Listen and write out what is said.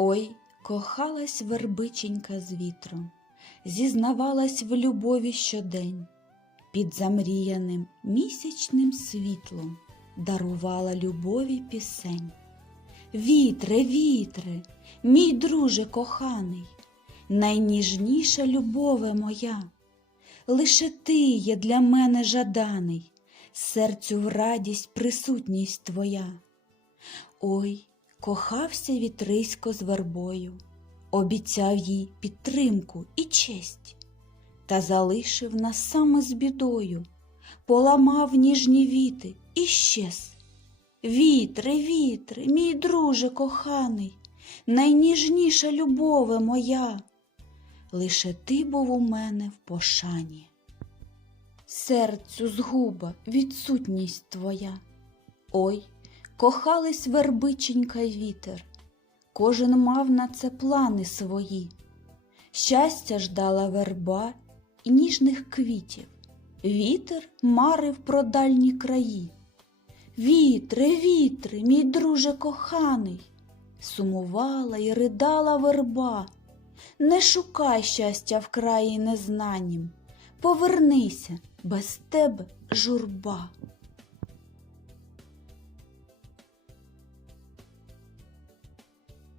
Ой, кохалась вербиченька з вітром, зізнавалась в любові щодень, під замріяним місячним світлом дарувала любові пісень. Вітре, вітре, мій друже коханий, найніжніша любове моя, лише ти є для мене жаданий, серцю в радість присутність твоя. Ой, кохався вітрисько з вербою, обіцяв їй підтримку і честь, та залишив нас саме з бідою, поламав ніжні віти і щез. Вітре, вітре, мій друже коханий, найніжніша любове моя, лише ти був у мене в пошані. Серцю згуба, відсутність твоя. Ой, кохались вербиченька й вітер, кожен мав на це плани свої. Щастя ждала верба і ніжних квітів, вітер марив про дальні краї. Вітре, вітре, мій друже коханий, сумувала й ридала верба. Не шукай щастя в краї незнанім, повернися, без тебе журба.